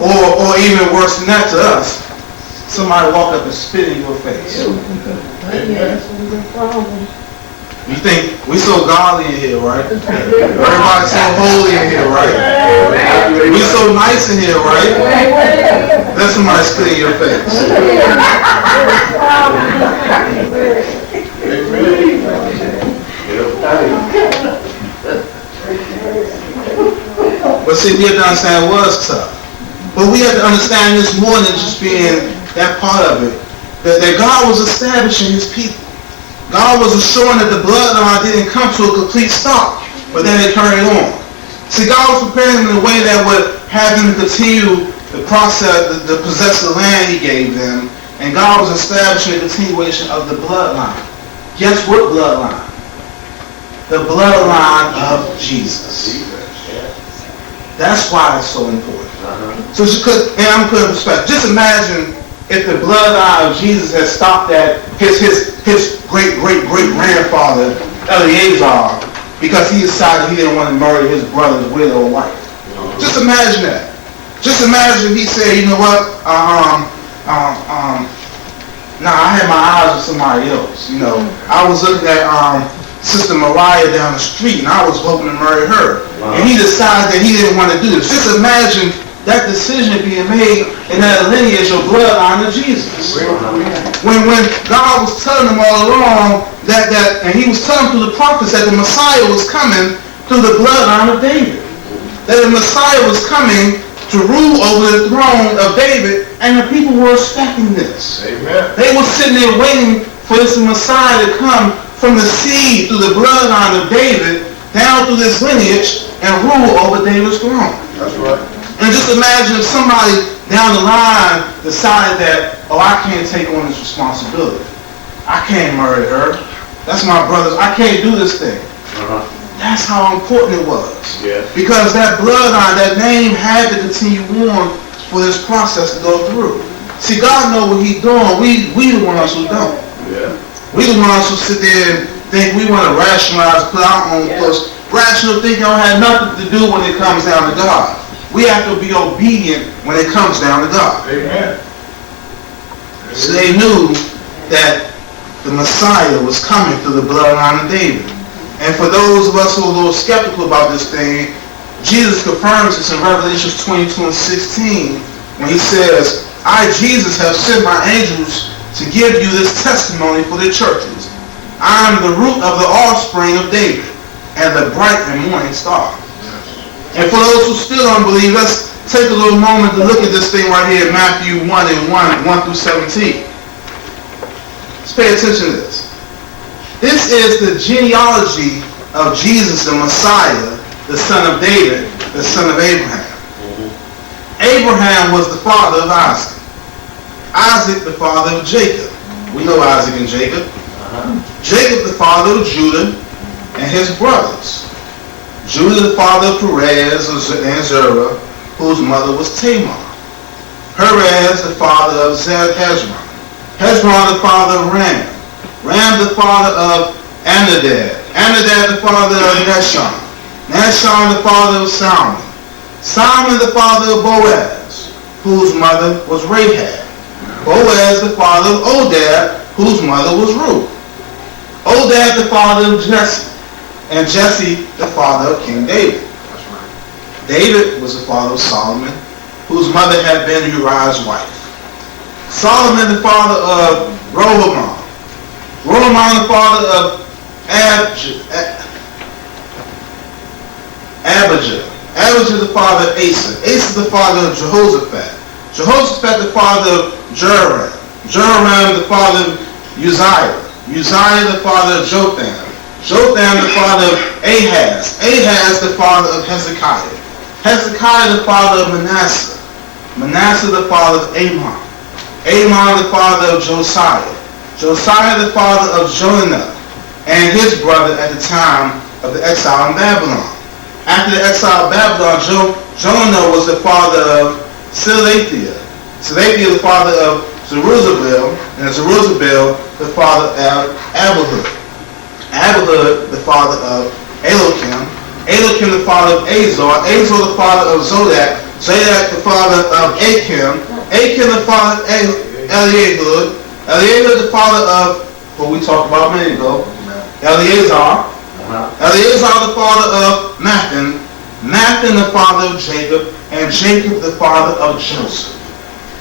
Or even worse than that to us, somebody walk up and spit in your face. You think we so godly in here, right? Everybody's so holy in here, right? We so nice in here, right? Let somebody spit in your face. But see, we have to understand it was tough. But we have to understand this more than just being that part of it. That God was establishing his people. God was assuring that the bloodline didn't come to a complete stop, but then it carried on. See, God was preparing them in a way that would have them continue the process, to possess the land he gave them. And God was establishing the continuation of the bloodline. Guess what bloodline? The bloodline of Jesus. That's why it's so important. So, and I'm putting in perspective. Just imagine if the bloodline of Jesus had stopped at his great-great-great-grandfather, Eleazar, because he decided he didn't want to murder his brother's widow wife. Just imagine that. Just imagine he said, you know what, I had my eyes on somebody else. You know, I was looking at Sister Mariah down the street, and I was hoping to marry her. Wow. And he decided that he didn't want to do this. Just imagine that decision being made in that lineage or bloodline of Jesus. When God was telling them all along that and he was telling through the prophets that the Messiah was coming through the bloodline of David. That the Messiah was coming to rule over the throne of David, and the people were expecting this. Amen. They were sitting there waiting for this Messiah to come from the seed through the bloodline of David down through this lineage and rule over David's throne. That's right. And just imagine if somebody down the line decided that, I can't take on this responsibility. I can't murder her. That's my brother's. I can't do this thing. That's how important it was. Yeah. Because that bloodline, that name had to continue on for this process to go through. See, God knows what he's doing. We the ones who don't. Yeah. We the ones who sit there and think we want to rationalize, put our own thoughts. Rational thinking don't have nothing to do when it comes down to God. We have to be obedient when it comes down to God. Amen. So they knew that the Messiah was coming through the bloodline of David. And for those of us who are a little skeptical about this thing, Jesus confirms this in Revelation 22:16 when he says, I, Jesus, have sent my angels to give you this testimony for the churches. I am the root of the offspring of David and the bright and morning star. And for those who still don't believe, let's take a little moment to look at this thing right here in Matthew 1 through 17. Let's pay attention to this. This is the genealogy of Jesus, the Messiah, the son of David, the son of Abraham. Abraham was the father of Isaac. Isaac, the father of Jacob. We know Isaac and Jacob. Jacob, the father of Judah and his brothers. Judah, the father of Perez and Zerah, whose mother was Tamar. Perez, the father of Hezron. Hezron, the father of Ram. Ram, the father of Amminadab. Amminadab, the father of Nahshon. Nahshon, the father of Salmon. Salmon, the father of Boaz, whose mother was Rahab. Boaz, the father of Odab, whose mother was Ruth. Odab, the father of Jesse. And Jesse, the father of King David. David was the father of Solomon, whose mother had been Uriah's wife. Solomon, the father of Rehoboam. Rehoboam, the father of Abijah. Abijah, the father of Asa. Asa, the father of Jehoshaphat. Jehoshaphat, the father of Joram. Joram, the father of Uzziah. Uzziah, the father of Jotham. Jotham, the father of Ahaz. Ahaz, the father of Hezekiah. Hezekiah, the father of Manasseh. Manasseh, the father of Amon. Amon, the father of Josiah. Josiah, the father of Jonah and his brother at the time of the exile in Babylon. After the exile of Babylon, Jonah was the father of Salathiel. Salathiel, the father of Zerubbabel, and Zerubbabel, the father of Abihud. Abihud, the father of Elokim. Elokim, the father of Azor. Azor, the father of Zodak. Zadok the father of Achim, Achim the father of Eliahud, Eliahud the father of, what we talked about a minute ago, Eleazar, Eleazar the father of Mathan, Mathan the father of Jacob, and Jacob the father of Joseph,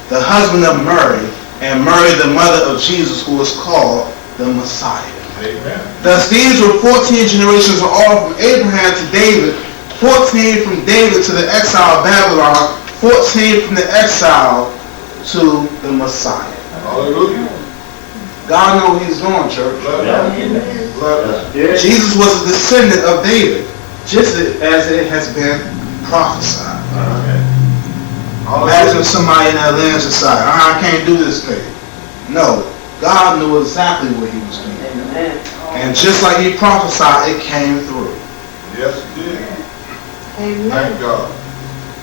the husband of Mary, and Mary the mother of Jesus, who was called the Messiah. Amen. Thus these were 14 generations, all from Abraham to David, 14 from David to the exile of Babylon, 14 from the exile to the Messiah. Hallelujah. God knows what he's doing, church. Yeah. Jesus was a descendant of David, just as it has been prophesied. Amen. Imagine somebody in that land society, I can't do this thing. No, God knew exactly what he was doing. And just like he prophesied, it came through. Yes, it did. Amen. Thank God.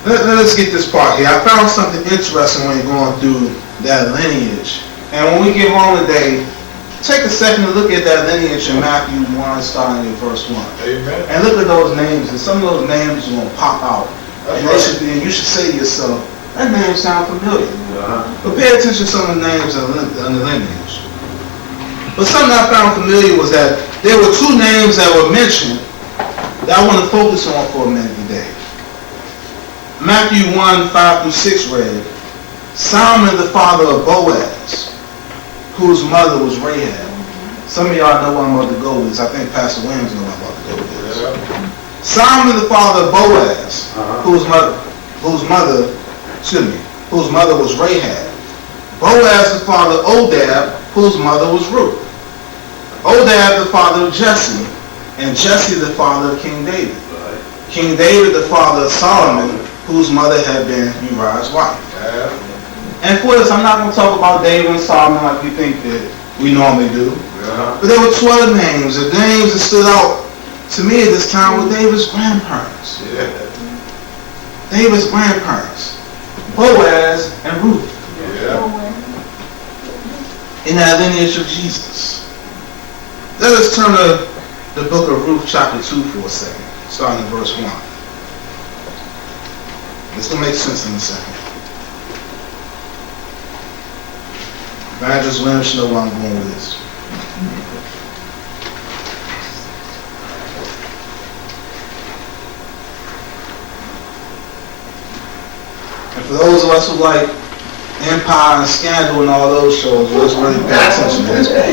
Let's get this part here. I found something interesting when you're going through that lineage. And when we get home today, take a second to look at that lineage in Matthew 1, starting in verse 1. Amen. And look at those names, and some of those names are going to pop out. That's And right. you should say to yourself, that name sounds familiar. But pay attention to some of the names in the lineage. But something I found familiar was that there were two names that were mentioned that I want to focus on for a minute today. Matthew 1, 5 through 6 read, Solomon the father of Boaz, whose mother was Rahab. Some of y'all know where I'm about to go with this. I think Pastor Williams knows where I'm about to go with this. Yeah. Solomon the father of Boaz, whose mother was Rahab. Boaz the father of Odab, whose mother was Ruth. Odab the father of Jesse, and Jesse the father of King David. King David the father of Solomon, whose mother had been Uriah's wife. Yeah. And for this, I'm not going to talk about David and Solomon like we think that we normally do. Yeah. But there were 12 names. The names that stood out to me at this time were David's grandparents. Yeah. David's grandparents, Boaz and Ruth, Yeah. in that lineage of Jesus. Let us turn to the book of Ruth chapter 2 for a second, starting in verse 1. This will make sense in a second. Evangelist Williams should know where I'm going with this. And for those of us who like Empire and Scandal and all those shows, let's really pay attention to this part.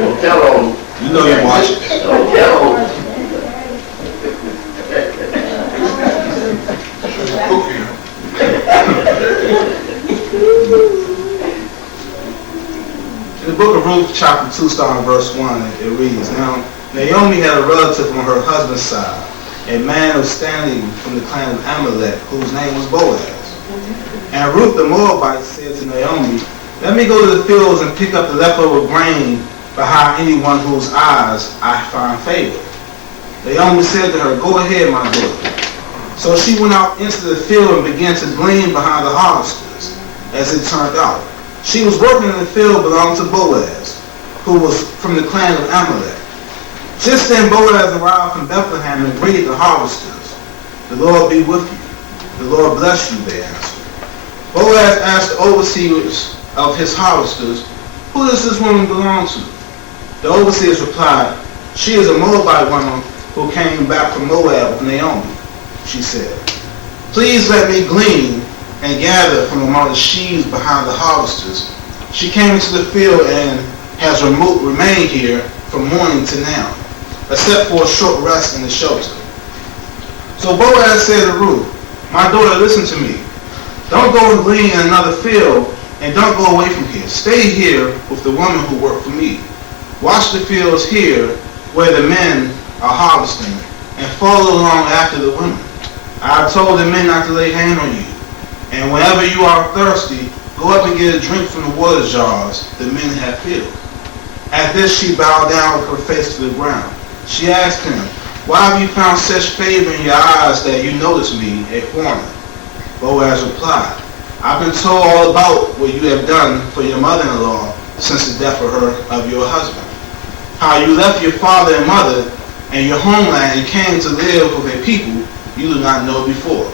Don't tell them. You know you're watching. Don't tell them. In the book of Ruth, chapter 2, starting verse 1, it reads, Now, Naomi had a relative on her husband's side, a man of standing from the clan of Amalek, whose name was Boaz. And Ruth the Moabite said to Naomi, Let me go to the fields and pick up the leftover grain behind anyone whose eyes I find favor. Naomi said to her, Go ahead, my daughter. So she went out into the field and began to glean behind the harvesters. As it turned out, she was working in the field belonging to Boaz, who was from the clan of Amalek. Just then Boaz arrived from Bethlehem and greeted the harvesters. The Lord be with you. The Lord bless you, they answered. Boaz asked the overseers of his harvesters, Who does this woman belong to? The overseers replied, She is a Moabite woman who came back from Moab with Naomi. She said, Please let me glean and gather from among the sheaves behind the harvesters. She came into the field and has remained here from morning to now, except for a short rest in the shelter. So Boaz said to Ruth, My daughter, listen to me. Don't go and glean in another field, and don't go away from here. Stay here with the woman who worked for me. Watch the fields here where the men are harvesting, and follow along after the women. I have told the men not to lay hand on you. And whenever you are thirsty, go up and get a drink from the water jars the men have filled. At this she bowed down with her face to the ground. She asked him, Why have you found such favor in your eyes that you notice me, a foreigner? Boaz replied, I've been told all about what you have done for your mother-in-law since the death of your husband. How you left your father and mother and your homeland and came to live with a people you did not know before.